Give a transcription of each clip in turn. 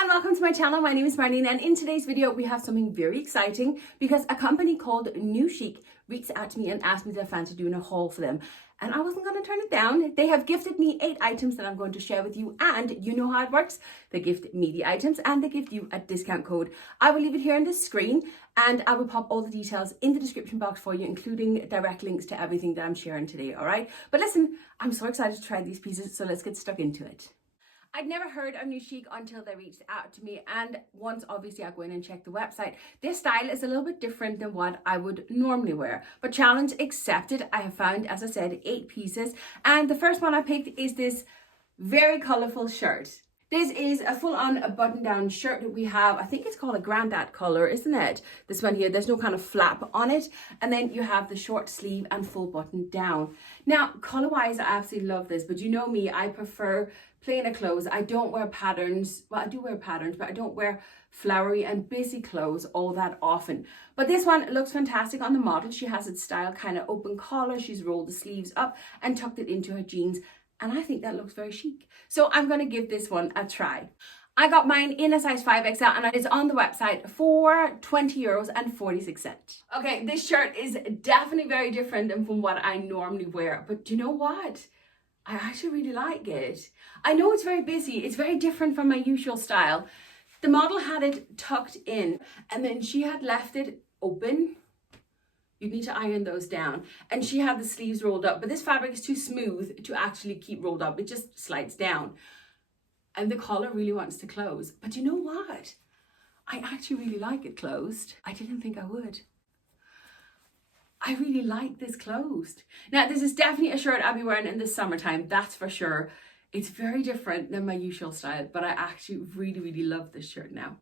and welcome to my channel. My name is Marlene, and in today's video we have something very exciting because a company called Newchic reached out to me and asked me if I fancy doing a haul for them, and I wasn't going to turn it down. They have gifted me 8 items that I'm going to share with you, and you know how it works. They gift me the items and they give you a discount code. I will leave it here on the screen, and I will pop all the details in the description box for you, including direct links to everything that I'm sharing today, all right? But listen, I'm so excited to try these pieces, so let's get stuck into it. I'd never heard of Newchic until they reached out to me, and once obviously I go in and check the website. This style is a little bit different than what I would normally wear, but challenge accepted. I have found, as I said, 8 pieces, and the first one I picked is this very colourful shirt. This is a full-on button-down shirt that we have. I think it's called a grandad colour, isn't it? This one here, there's no kind of flap on it. And then you have the short sleeve and full button down. Now, colour-wise, I absolutely love this, but you know me, I prefer plainer clothes. I don't wear patterns. Well, I do wear patterns, but I don't wear flowery and busy clothes all that often. But this one looks fantastic on the model. She has it styled kind of open collar. She's rolled the sleeves up and tucked it into her jeans. And I think that looks very chic. So I'm going to give this one a try. I got mine in a size 5XL, and it's on the website for €20.46. Okay, this shirt is definitely very different than from what I normally wear. But do you know what? I actually really like it. I know it's very busy. It's very different from my usual style. The model had it tucked in, and then she had left it open. You need to iron those down. And she had the sleeves rolled up, but this fabric is too smooth to actually keep rolled up. It just slides down. And the collar really wants to close. But you know what? I actually really like it closed. I didn't think I would. I really like this closed. Now, this is definitely a shirt I'll be wearing in the summertime, that's for sure. It's very different than my usual style, but I actually really, really love this shirt now.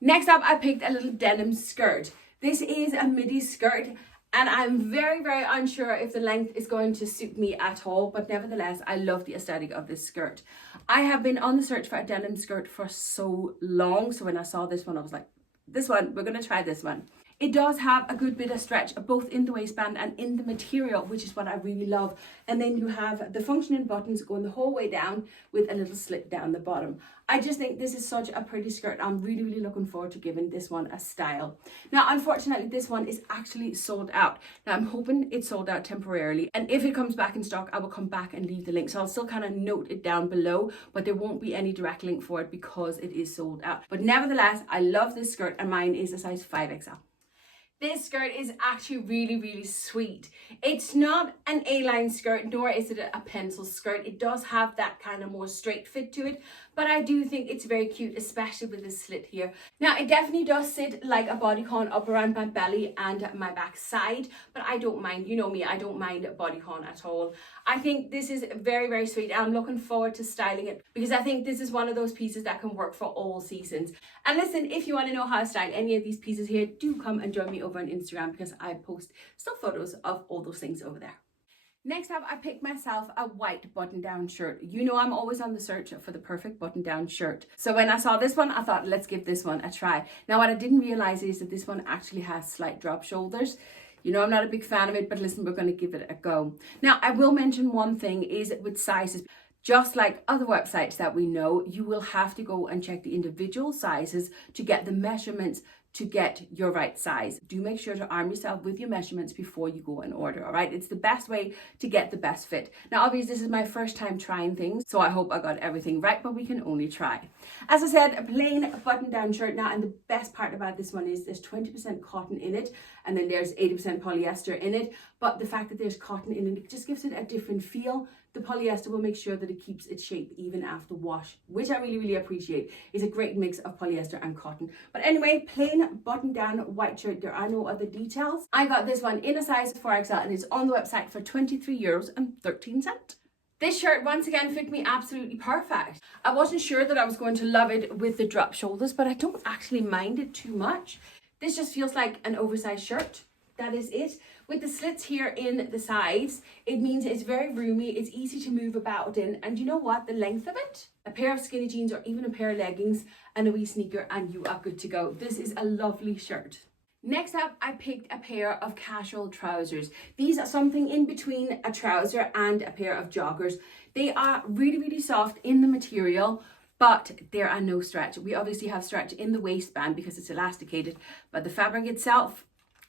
Next up, I picked a little denim skirt. This is a midi skirt, and I'm very, very unsure if the length is going to suit me at all, but nevertheless, I love the aesthetic of this skirt. I have been on the search for a denim skirt for so long, so when I saw this one, I was like, this one, we're going to try this one. It does have a good bit of stretch, both in the waistband and in the material, which is what I really love. And then you have the functioning buttons going the whole way down with a little slit down the bottom. I just think this is such a pretty skirt. I'm really, really looking forward to giving this one a style. Now, unfortunately, this one is actually sold out. Now, I'm hoping it's sold out temporarily. And if it comes back in stock, I will come back and leave the link. So I'll still kind of note it down below, but there won't be any direct link for it because it is sold out. But nevertheless, I love this skirt, and mine is a size 5XL. This skirt is actually really, really sweet. It's not an A-line skirt, nor is it a pencil skirt. It does have that kind of more straight fit to it, but I do think it's very cute, especially with this slit here. Now, it definitely does sit like a bodycon up around my belly and my back side, but I don't mind. You know me, I don't mind a bodycon at all. I think this is very, very sweet. I'm looking forward to styling it because I think this is one of those pieces that can work for all seasons. And listen, if you want to know how to style any of these pieces here, do come and join me over on Instagram because I post still photos of all those things over there. Next up, I picked myself a white button-down shirt. You know I'm always on the search for the perfect button-down shirt. So when I saw this one, I thought, let's give this one a try. Now, what I didn't realize is that this one actually has slight drop shoulders. You know, I'm not a big fan of it, but listen, we're going to give it a go. Now, I will mention one thing is with sizes. Just like other websites that we know, you will have to go and check the individual sizes to get the measurements to get your right size. Do make sure to arm yourself with your measurements before you go and order, all right? It's the best way to get the best fit. Now, obviously, this is my first time trying things, so I hope I got everything right, but we can only try. As I said, a plain button-down shirt now, and the best part about this one is there's 20% cotton in it, and then there's 80% polyester in it, but the fact that there's cotton in it just gives it a different feel. The polyester will make sure that it keeps its shape even after wash, which I really, really appreciate. It's a great mix of polyester and cotton. But anyway, plain button-down white shirt. There are no other details. I got this one in a size 4XL, and it's on the website for €23.13. This shirt, once again, fit me absolutely perfect. I wasn't sure that I was going to love it with the drop shoulders, but I don't actually mind it too much. This just feels like an oversized shirt. That is it. With the slits here in the sides, it means it's very roomy, it's easy to move about in, and you know what, the length of it? A pair of skinny jeans or even a pair of leggings and a wee sneaker and you are good to go. This is a lovely shirt. Next up, I picked a pair of casual trousers. These are something in between a trouser and a pair of joggers. They are really, really soft in the material, but there are no stretch. We obviously have stretch in the waistband because it's elasticated, but the fabric itself,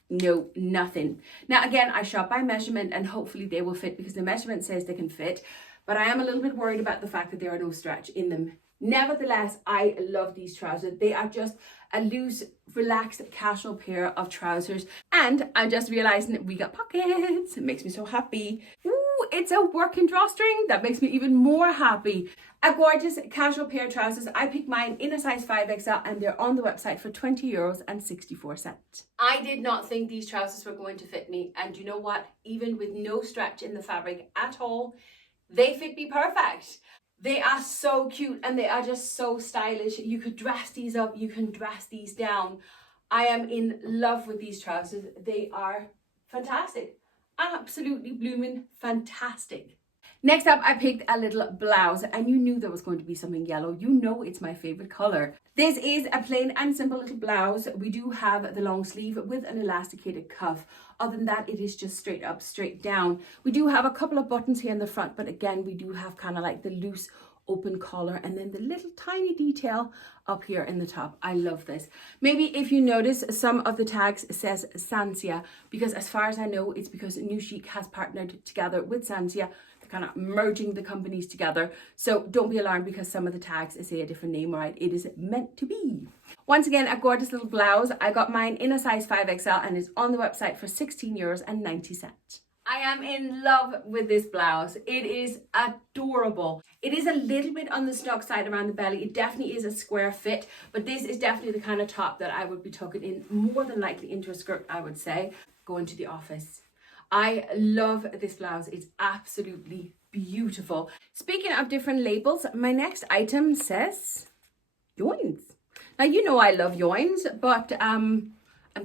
no, nothing. Now again, I shop by measurement and hopefully they will fit because the measurement says they can fit, but I am a little bit worried about the fact that there are no stretch in them. Nevertheless, I love these trousers. They are just a loose, relaxed, casual pair of trousers. And I'm just realizing that we got pockets. It makes me so happy. Ooh, it's a working drawstring. That makes me even more happy. A gorgeous casual pair of trousers. I picked mine in a size 5XL and they're on the website for €20.64. I did not think these trousers were going to fit me. And you know what? Even with no stretch in the fabric at all, they fit me perfect. They are so cute and they are just so stylish. You could dress these up, you can dress these down. I am in love with these trousers. They are fantastic. Absolutely blooming fantastic. Next up, I picked a little blouse and you knew there was going to be something yellow. You know it's my favorite color. This is a plain and simple little blouse. We do have the long sleeve with an elasticated cuff. Other than that, it is just straight up, straight down. We do have a couple of buttons here in the front, but again, we do have kind of like the loose open collar and then the little tiny detail up here in the top. I love this. Maybe if you notice, some of the tags says Sansia, because as far as I know, it's because Newchic has partnered together with Sansia, kind of merging the companies together. So don't be alarmed because some of the tags say a different name, right? It is meant to be. Once again, a gorgeous little blouse. I got mine in a size 5XL and it's on the website for €16.90. I am in love with this blouse. It is adorable. It is a little bit on the snug side around the belly. It definitely is a square fit, but this is definitely the kind of top that I would be tucking in more than likely into a skirt, I would say, going to the office. I love this blouse. It's absolutely beautiful. Speaking of different labels, my next item says Yoins. Now, you know I love Yoins, but I'm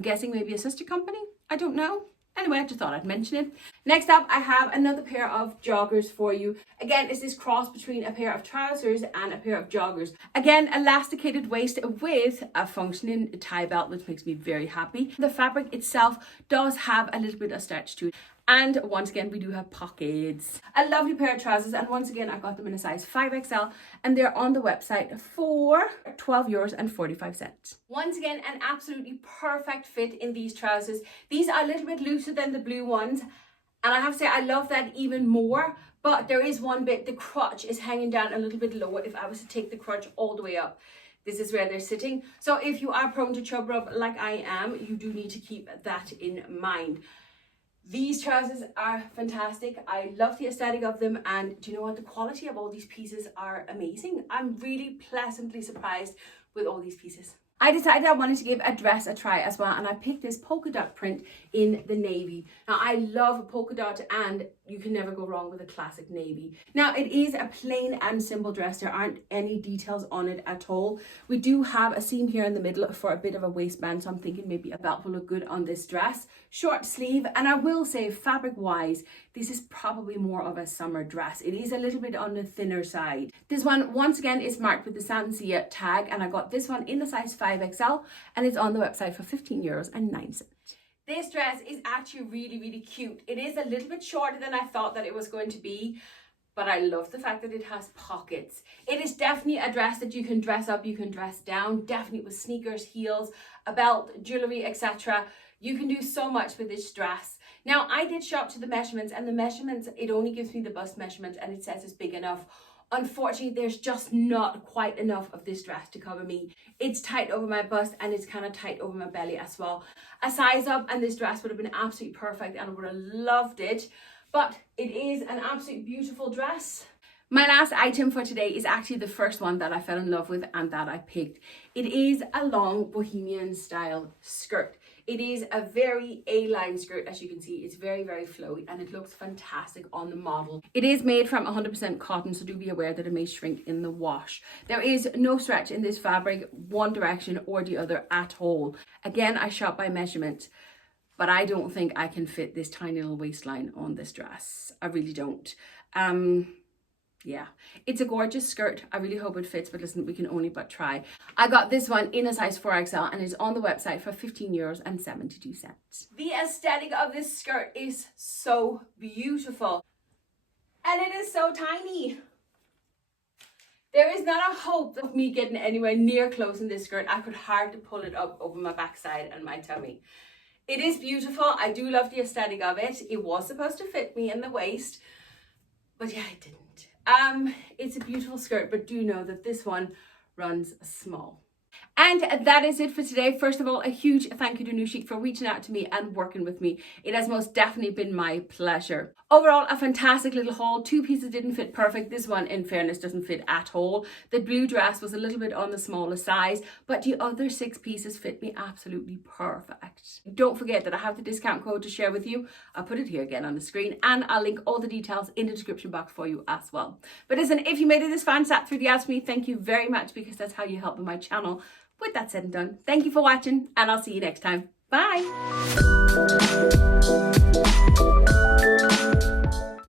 guessing maybe a sister company. I don't know. Anyway, I just thought I'd mention it. Next up, I have another pair of joggers for you. Again, it's this cross between a pair of trousers and a pair of joggers. Again, elasticated waist with a functioning tie belt, which makes me very happy. The fabric itself does have a little bit of stretch to it. And once again, we do have pockets. A lovely pair of trousers. And once again, I got them in a size 5XL and they're on the website for €12.45. Once again, an absolutely perfect fit in these trousers. These are a little bit looser than the blue ones. And I have to say, I love that even more. But there is one bit, the crotch is hanging down a little bit lower. If I was to take the crotch all the way up, this is where they're sitting. So if you are prone to chub rub like I am, you do need to keep that in mind. These trousers are fantastic. I love the aesthetic of them, and do you know what? The quality of all these pieces are amazing. I'm really pleasantly surprised with all these pieces. I decided I wanted to give a dress a try as well, and I picked this polka dot print in the navy. Now, I love polka dot, and you can never go wrong with a classic navy. Now, it is a plain and simple dress. There aren't any details on it at all. We do have a seam here in the middle for a bit of a waistband, so I'm thinking maybe a belt will look good on this dress. Short sleeve, and I will say fabric-wise, this is probably more of a summer dress. It is a little bit on the thinner side. This one, once again, is marked with the Sansia tag, and I got this one in the size 5XL, and it's on the website for €15.09. This dress is actually really, really cute. It is a little bit shorter than I thought that it was going to be, but I love the fact that it has pockets. It is definitely a dress that you can dress up, you can dress down, definitely with sneakers, heels, a belt, jewelry, etc. You can do so much with this dress. Now, I did shop to the measurements, and the measurements, it only gives me the bust measurement and it says it's big enough. Unfortunately, there's just not quite enough of this dress to cover me. It's tight over my bust and it's kind of tight over my belly as well. A size up and this dress would have been absolutely perfect and I would have loved it. But it is an absolutely beautiful dress. My last item for today is actually the first one that I fell in love with and that I picked. It is a long Bohemian style skirt. It is a very A-line skirt, as you can see. It's very, very flowy and it looks fantastic on the model. It is made from 100% cotton, so do be aware that it may shrink in the wash. There is no stretch in this fabric, one direction or the other at all. Again, I shop by measurement, but I don't think I can fit this tiny little waistline on this dress. I really don't. Yeah, it's a gorgeous skirt. I really hope it fits, but listen, we can only but try. I got this one in a size 4XL and it's on the website for €15.72. The aesthetic of this skirt is so beautiful and it is so tiny. There is not a hope of me getting anywhere near close in this skirt. I could hardly pull it up over my backside and my tummy. It is beautiful. I do love the aesthetic of it. It was supposed to fit me in the waist, but yeah, it didn't. It's a beautiful skirt, but do know that this one runs small. And that is it for today. First of all, a huge thank you to Newchic for reaching out to me and working with me. It has most definitely been my pleasure. Overall, a fantastic little haul. 2 pieces didn't fit perfect. This one, in fairness, doesn't fit at all. The blue dress was a little bit on the smaller size, but the other 6 pieces fit me absolutely perfect. Don't forget that I have the discount code to share with you. I'll put it here again on the screen, and I'll link all the details in the description box for you as well. But listen, if you made it this far and sat through the ads for me, thank you very much, because that's how you help my channel. With that said and done, thank you for watching, and I'll see you next time. Bye.